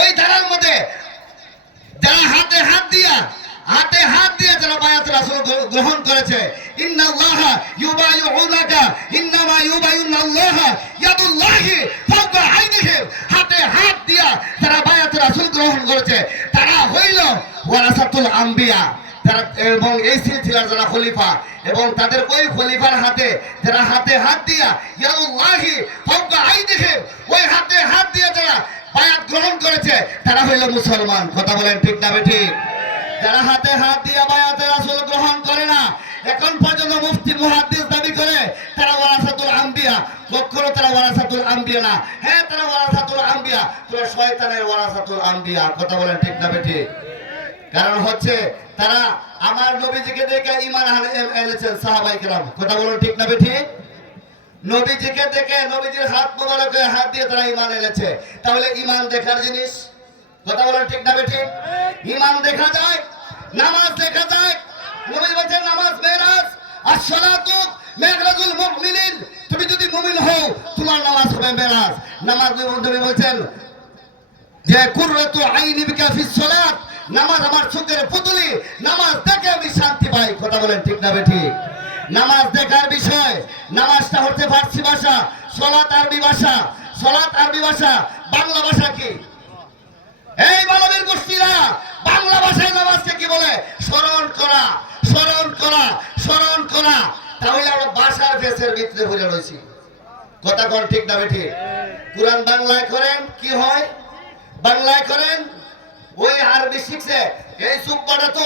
ওই ধারার মধ্যে যারা হাতে হাত দিয়া যারা বায়াত রাসূল গ্রহণ করেছে, ইন্নাল্লাহা ইউবাইউনাকা ইন্নামা ইউবাইউনাল্লাহা ইয়াদুল্লাহি ফাওকা আইদিহিম, হাতে হাত দিয়া যারা বায়াত রাসূল গ্রহণ করেছে তারা হইল ওয়ারাসাতুল আম্বিয়া। এবং এই সিলসিলার যারা খলিফা এবং তাদের ওই খলিফার হাতে যারা হাতে হাত দিয়া ইয়াদুল্লাহি ফাওকা আইদিহিম, ওই হাতে হাত দিয়া যারা বায়াত গ্রহণ করেছে তারা হইল মুসলমান। কথা বলেন ঠিক না ঠিক? যারা হাতে হাত দিয়ে বায়াতে রাসূল গ্রহণ করে না, এখন পর্যন্ত মুফতি মুহাদ্দিস দাবি করে তারা ওয়ারাসাতুল আম্বিয়া, কখনো তারা ওয়ারাসাতুল আম্বিয়া না। হ্যাঁ, তারা ওয়ারাসাতুল আম্বিয়া, তোরা শয়তানের ওয়ারাসাতুল আম্বিয়া। কথা বলেন ঠিক না ঠিক? কারণ হচ্ছে তারা আমার নবীজিকে দেখে ঈমান এনেছেন সাহাবায়ে কেরাম। কথা বলেন ঠিক না ঠিক? নবীজিকে দেখে নবীজির হাত মোবারকে হাত দিয়ে তারা ঈমান এনেছে। তাহলে ঈমান দেখার জিনিস। কথা বলেন ঠিক না ঠিক? ঈমান দেখা যায়, নামাজ দেখা যায়। নবী বলেন নামাজ মেরাজ, as-salatu মিরাজুল মুমিনিন। তুমি যদি মুমিন হও তোমার নামাজ হবে মেরাজ। নামাজ নবী বলেন যে কুররাতু আইনি বিকা ফিস সালাত, নামাজ আমার চোখের পুতুলি, নামাজ দেখে আমি শান্তি পাই। কথা বলেন ঠিক না ঠিক? নামাজ দেখার বিষয়। নামাজটা হচ্ছে ফার্সি ভাষা, সালাত আরবি ভাষা। সালাত আরবি ভাষা, বাংলা ভাষা কি? এই মানবের গোষ্ঠীরা বাংলা ভাষায় নামাজকে কি বলে? স্মরণ করা, স্মরণ করা, স্মরণ করা। তাহলে আমরা ভাষার ফেসের ভিতরে ভরে রয়েছি। কথা কোন ঠিক না ঠিক? কুরআন বাংলায় করেন কি হয়? বাংলায় করেন, ওই আরবি শিখছে। এই সুব্বাটা তো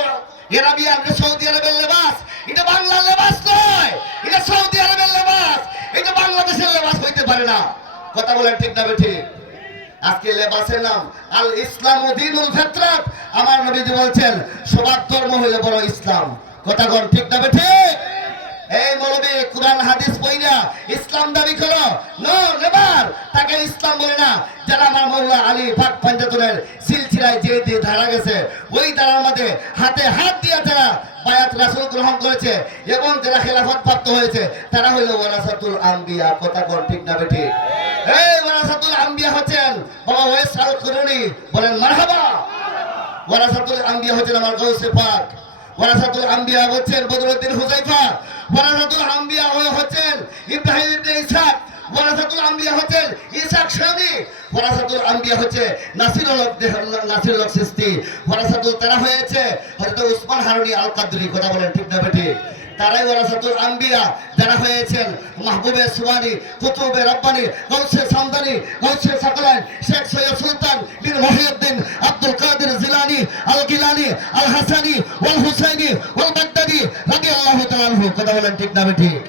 আরবিয়ান, সৌদি আরবের লেবাস। এটা বাংলার লেবাস নয়, এটা সৌদি আরবের লেবাস। এটা বাংলাদেশের লেবাস হইতে পারে না। কথা বলেন ঠিক না ঠিক? আজকে লেবাসের নাম আল ইসলাম দীনুল ফিতরাত। আমার নবীজি বলছেন সবার ধর্ম হলো বড় ইসলাম। কথা কোন ঠিক না ঠিক? এই মৌলবী কুরআন হাদিস পড়িয়া ইসলাম দাবি করো, নো নেভার, তাকে ইসলাম বলে না। যারা আমার মাওলা আলী পাক পাঞ্জাতনের সিলসিলায় যে দিয়ে ধারা গেছে, ওই ধারার মধ্যে হাতে হাত দিয়া যারা বায়াত রাসূল গ্রহণ করেছে এবং যারা খেলাফত প্রাপ্ত হয়েছে তারা হলো ওয়ারাসাতুল আম্বিয়া। কথা কোন ঠিক না ঠিক? এই ওয়ারাসাতুল আম্বিয়া হচ্ছেন বাবা ওয়াইস আল কুরুনি, বলেন মারহাবা। ওয়ারাসাতুল আম্বিয়া হচ্ছেন আমার গাউসে পাক। ওয়ারাসাতুল আম্বিয়া হচ্ছেন বদরুদ্দিন হুযায়ফা। ওয়ারাসাতুল আম্বিয়া হচ্ছেন ইব্রাহিম ইবনে ইসহাক। ওয়ারাসাতুল আম্বিয়া হচ্ছেন ইসহাক শামী। ওয়ারাসাতুল আম্বিয়া হচ্ছে নাসিরুল হক সিস্তি। ওয়ারাসাতুল তারা হয়েছে হযরত উসমান হারুনি আল কাদরি। কথা বলেন ঠিক না ঠিক? তারাই ওয়ারাসাতুল আম্বিয়া যারা হয়েছেন মাহবুবে সুবানি, কুতুবে রব্বানি, গাউসে সামদানি, গাউসে সাকলাইন, শেখ সৈয়দ সুলতান বিন মুহিউদ্দিন আব্দুল কাদের জিলানী আল গিলানী আল হাসানী ওয়াল হুসাইনী ওয়াল বাগদাদি রাদিয়াল্লাহু তাআলা আনহু। কথা বলেন ঠিক না ঠিক?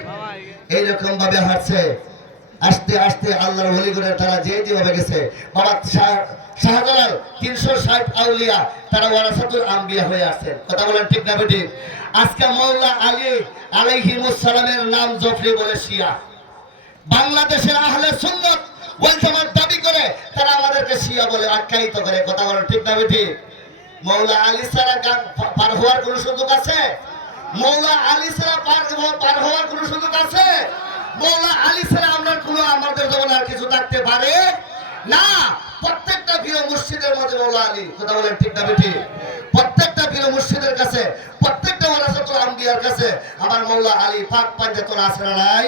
এইরকম ভাবে হাঁটছে। আস্তে আস্তে আল্লাহর ওলিগণের তারা যেভাবে গেছে, বাবা শাহজালাল 360 আউলিয়া তারা ওয়ারাসাতুল আম্বিয়া হয়ে আসেন। কথা বলেন ঠিক না ঠিক? আজকে মাওলা আলী আলাইহিমুস সালামের নাম জফরি বলে শিয়া। বাংলাদেশের আহলে সুন্নাত ওয়াল জামাত দাবি করে তারা আমাদেরকে শিয়া বলে আখ্যায়িত করে। কথা বলেন ঠিক না ঠিক? মাওলা আলী ছাড়া পার হওয়ার কোনো সুযোগ আছে? মাওলা আলী ছাড়া পার হওয়ার কোনো সুযোগ আছে? মাওলা আলী ছাড়া আমাদের যেমন আর কিছু থাকতে পারে না। প্রত্যেকটা প্রিয় মুর্শিদের মধ্যে মাওলা আলী। কথা বলেন ঠিক না ঠিক? প্রত্যেকটা প্রিয় মুর্শিদের কাছে, প্রত্যেকটা ওয়ারাসাতুল আম্বিয়ার কাছে আমার মাওলা আলী পাক পাঞ্জাতন আছে না নাই?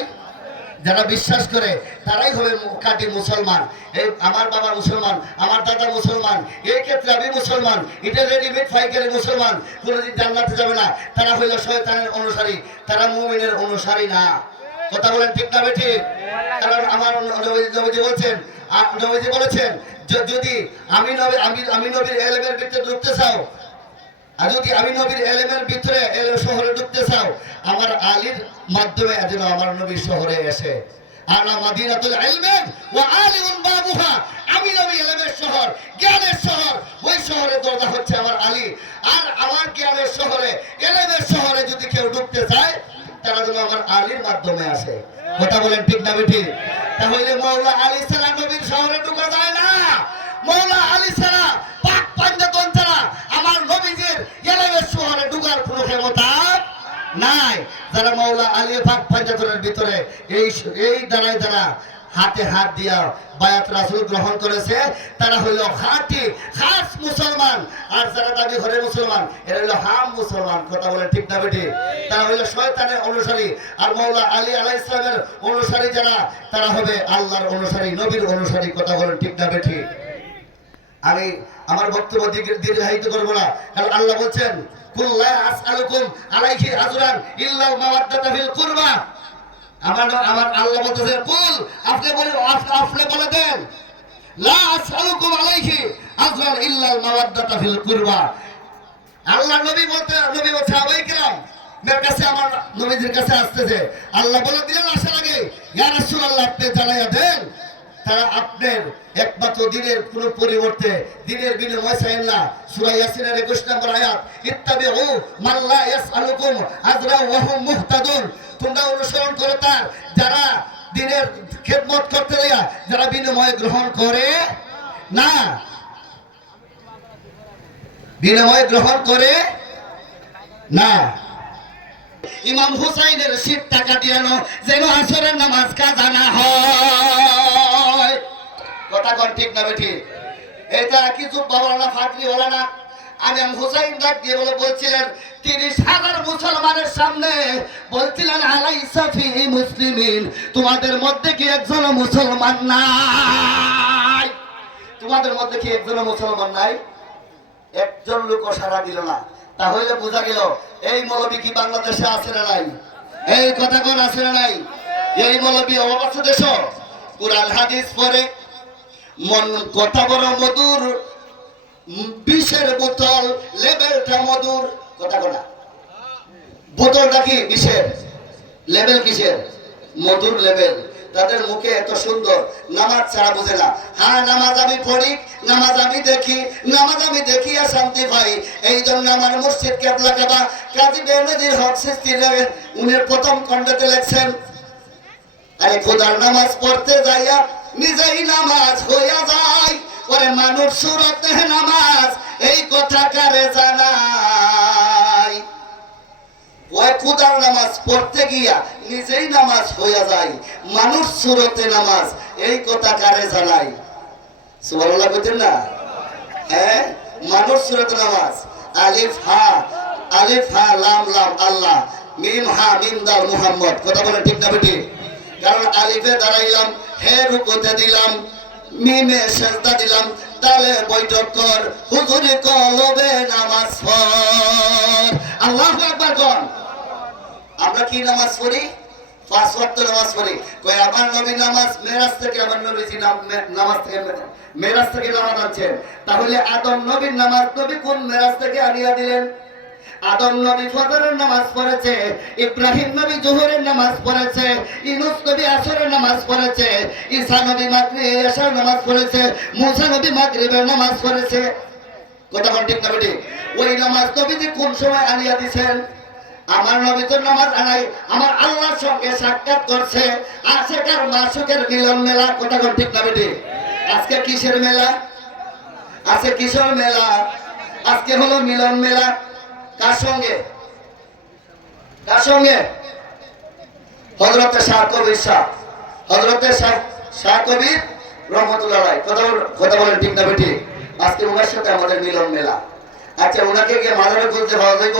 যারা বিশ্বাস করে তারাই হবে খাঁটি মুসলমান। এই আমার বাবা মুসলমান, আমার দাদা মুসলমান, এই ক্ষেত্রে আমি মুসলমান, এটা রেডিমেড পাইকারি মুসলমান, কোনোদিন জান্নাতে যাবে না। তারা হইল শয়তানের অনুসারী, তারা মুমিনের অনুসারী না। কথা বলেন ঠিক না ঠিক? কারণ আমার নবীজি বলেছেন যদি আমি নবীর এলেমের ভিতরে ঢুকতে চাও, আর যদি আমি নবীর এলেমের ভিতরে শহরে ঢুকতে চাও, আমার আলীর মাধ্যমে যেন আমার নবীর শহরে এসে। আনা মাদিনাতুল ইলমি ওয়া আলিউন বাবুহা, আমি নবী এলেমের শহর, জ্ঞানের শহর, ওই শহরের দরজা হচ্ছে আমার আলী। আর আমার জ্ঞানের শহরে, এলেমের শহরে যদি কেউ ঢুকতে চায় তারা যেন আমার আলীর মাধ্যমে আসে। কথা বলেন ঠিক না ঠিক? তাহলে মাওলা আলী ছাড়া নবীর শহরে ঢোকা যায় না। মাওলা আলী ছাড়া পাক পাঞ্জাতন ছাড়া আমার নবীজির এলেমের শহরে ঢোকার কোনো ক্ষমতা নাই। যারা মাওলা আলী পাক পাঞ্জাতনের ভিতরে এই দ্বারায় যারা হাতে হাত দিয়া বায়াত রাসূল গ্রহণ করেছে তারা হইল খাঁটি খাস মুসলমান। আর যারা দাবি করে মুসলমান এরা হইল হাম মুসলমান। কথা বলেন ঠিক না বেঠিক? তারা হইল শয়তানের অনুসারী। আর মাওলা আলী আলাইহিস সালামের অনুসারী যারা তারা হবে আল্লাহর অনুসারী, নবীর অনুসারী। কথা বলেন ঠিক না বেঠিক? আমি আমার বক্তব্য দীর্ঘায়িত করব না, কারণ আল্লাহ বলছেন কুল লা আসআলুকুম আলাইহি আজরান ইল্লাল মাওয়াদ্দাতা ফিল কুরবা। আমার আল্লাহ বলতেছেন কুল, আপনি বলে দেন লা আসআলুকুম আলাইহি আজরান ইল্লাল মাওয়াদ্দাতা ফিল কুরবা। আল্লাহ নবী সাহাবায়ে কেরাম মের কাছে আমার নবীজির কাছে আসতেছে, আল্লাহ বলে দিলেন আসার আগে ইয়া রাসূলুল্লাহ আপনি জানাইয়া দেন তারা আপনার একমাত্র দিনের কোন পরিবর্তে দিনের বিনিময় চাইেন না। সূরা ইয়াসিনের 21 নম্বর আয়াত, ইত্তাবিউ মান লা ইয়াসআলুকুম আজরা ওয়া হুম মুহতাদুন। তোমরা অনুসরণ করো তার যারা দিনের খেদমত করতে দেয়া যারা বিনিময় গ্রহণ করে না, বিনিময় গ্রহণ করে না। ইমাম হুসাইনের 60 টাকা দিয়ানো যেন আসরের নামাজ কাজা না হয়। কথা কোন ঠিক না বেঠিক? এটা কি জুব্বা ওয়ালা না ফাটরি ওয়ালা না? ইমাম হুসাইন ডাক দিয়ে বলছিলেন 30,000 মুসলমানের সামনে বলছিলেন আলাইসা ফি মুসলিমিন, তোমাদের মধ্যে কি একজন মুসলমান নাই? তোমাদের মধ্যে কি একজন মুসলমান নাই? একজন লোকও সাড়া দিল না। তাহলে বোঝা গেল এই মৌলবী কি বাংলাদেশে আছে না নাই? এই কথা কোন আছে না নাই? এই মৌলবী অবস্থা দেশ কোরআন হাদিস পড়ে মন কথা বড় মধুর, বিষের বোতল লেবেলটা মধুর। কথা কোনা বোতলটা কি বিষের, লেবেল কিসের? মধুর লেবেল। তাদের মুখে এত সুন্দর, নামাজ ছাড়া বুঝে না। হ্যাঁ নামাজ আমি পড়ি, নামাজ আমি দেখি, নামাজ আমি দেখিয়া শান্তি পাই। এই জন্য আমার মুর্শিদ কেবলা কাবা কাজী বেনজির হক চিশতি উনি প্রথম খণ্ডতে লেখছেন, আরে খোদার নামাজ পড়তে যাইয়া নিজেই নামাজ হইয়া যায়, ওরে মানুষ সুরতে নামাজ এই কথা কারে জানাই। ওই খোদার নামাজ পড়তে গিয়া নিজেই নামাজ হইয়া যায়, মানুষ সুরতে নামাজ এই কথা কারে জানাই। সুবহানাল্লাহ কইতেন না? হ্যাঁ মানুষ সুরতে নামাজ। আলিফ হা লাম লাম আল্লাহ, মিম হা মিম দাল মুহাম্মদ। কথা বলেন ঠিক না বেঠিক? কারণ আলিফে দাঁড়াইলাম, হে রুকুতে দিলাম, মিমে সেজদা দিলাম, তালে বৈঠক কর, হুজুরি কলবে নামাজ পড়। আল্লাহু আকবার কোন? আমরা কি নামাজ পড়ি? 5 ওয়াক্ত নামাজ পড়ি। কই আমার নবী নামাজ মেরাজ থেকে, আমার নবীজি নামাজ থেকে মেরাজ থেকে নামাজ আনছেন। তাহলে আদম নবীর নামাজ নবী কোন মেরাজ থেকে আনিয়া দিলেন? আদম নবী ফজরের নামাজ পড়েছে, ইব্রাহিম নবী জোহরের নামাজ পড়েছে, ইউনূস নবী আসরের নামাজ পড়েছে, ঈসা নবী মাগরিবের এশার নামাজ পড়েছে, মুসা নবী মাগরিবের নামাজ পড়েছে। কথা কোন ঠিক না বেঠিক? ওই নামাজ নবীজি কোন সময় আনিয়া দিবেন? আমার নবী তো নামাজ আনাই আমার আল্লাহর সঙ্গে সাক্ষাৎ করছে, আশিকার মাসুকের মিলন মেলা। কথা কোন ঠিক না বেঠিক? আজকে কিসের মেলা? আজকে কিশোর মেলা, আজকে হলো মিলন মেলা। কার সঙ্গে? কার সঙ্গে? হযরতে শাহ কবির শাহ, হযরতে শাহ কবির রহমাতুল্লাহ আলাইহি। কথা বলেন ঠিক না বেঠিক? আজকে ওনার সাথে আমাদের মিলন মেলা। আচ্ছা ওনাকে গিয়ে মাজারে খুলতে পাওয়া যাইব?